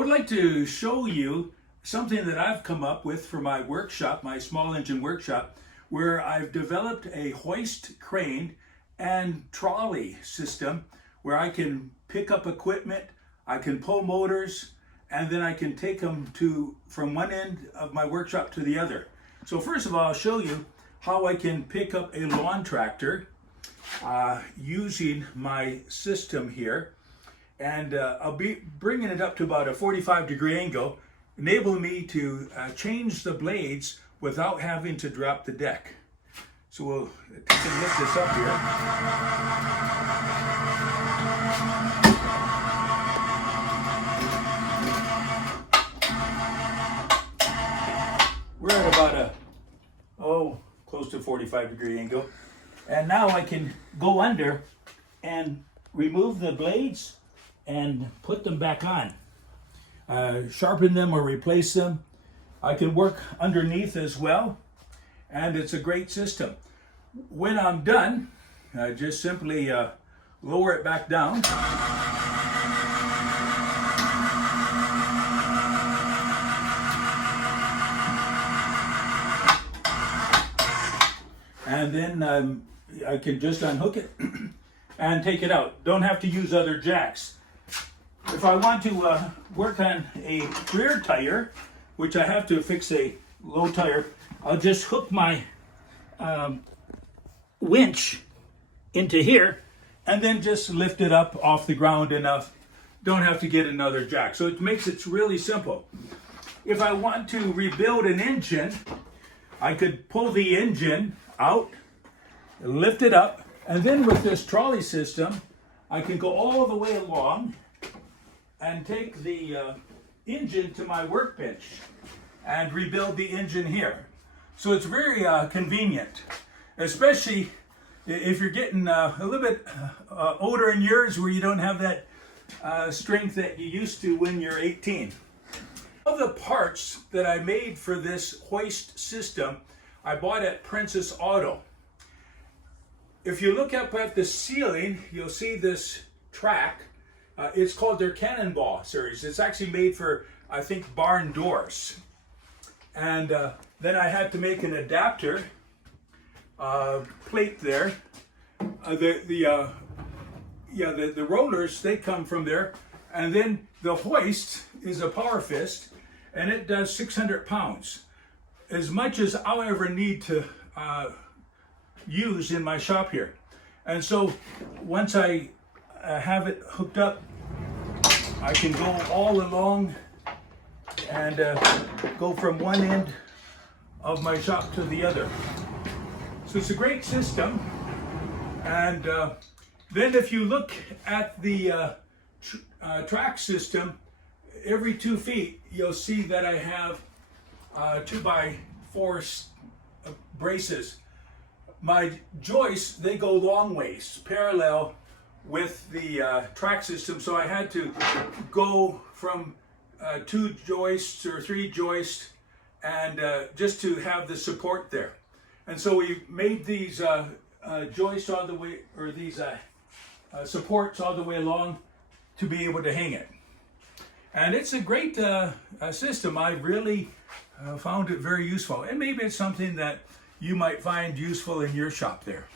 would like to show you something that I've come up with for my workshop, my small engine workshop, where I've developed a hoist crane and trolley system where I can pick up equipment, I can pull motors, and then I can take them from one end of my workshop to the other. So first of all, I'll show you how I can pick up a lawn tractor using my system here. And I'll be bringing it up to about a 45-degree angle, enabling me to change the blades without having to drop the deck. So we'll take and lift this up here. We're at about close to 45-degree angle. And now I can go under and remove the blades and put them back on. Sharpen them or replace them. I can work underneath as well, and it's a great system. When I'm done, I just simply lower it back down. And then I can just unhook it and take it out. Don't have to use other jacks. If I want to work on a rear tire, which I have to fix a low tire, I'll just hook my winch into here and then just lift it up off the ground enough. Don't have to get another jack. So it makes it really simple. If I want to rebuild an engine, I could pull the engine out, lift it up, and then with this trolley system, I can go all the way along and take the engine to my workbench and rebuild the engine here. So it's very convenient, especially if you're getting a little bit older in years where you don't have that strength that you used to when you're 18. All the parts that I made for this hoist system, I bought at Princess Auto. If you look up at the ceiling, you'll see this track. It's called their Cannonball series. It's actually made for, I think, barn doors. And then I had to make an adapter plate there. The rollers, they come from there. And then the hoist is a power fist, and it does 600 pounds. As much as I'll ever need to use in my shop here. And so once I have it hooked up, I can go all along and go from one end of my shop to the other. So it's a great system. And then if you look at the track system, every 2 feet, you'll see that I have 2x4 braces. My joists, they go long ways, parallel with the track system, so I had to go from 2 joists or 3 joists and just to have the support there. And so we made these joists all the way, or these supports all the way along to be able to hang it. And it's a great system. I really found it very useful, and maybe it's something that you might find useful in your shop there.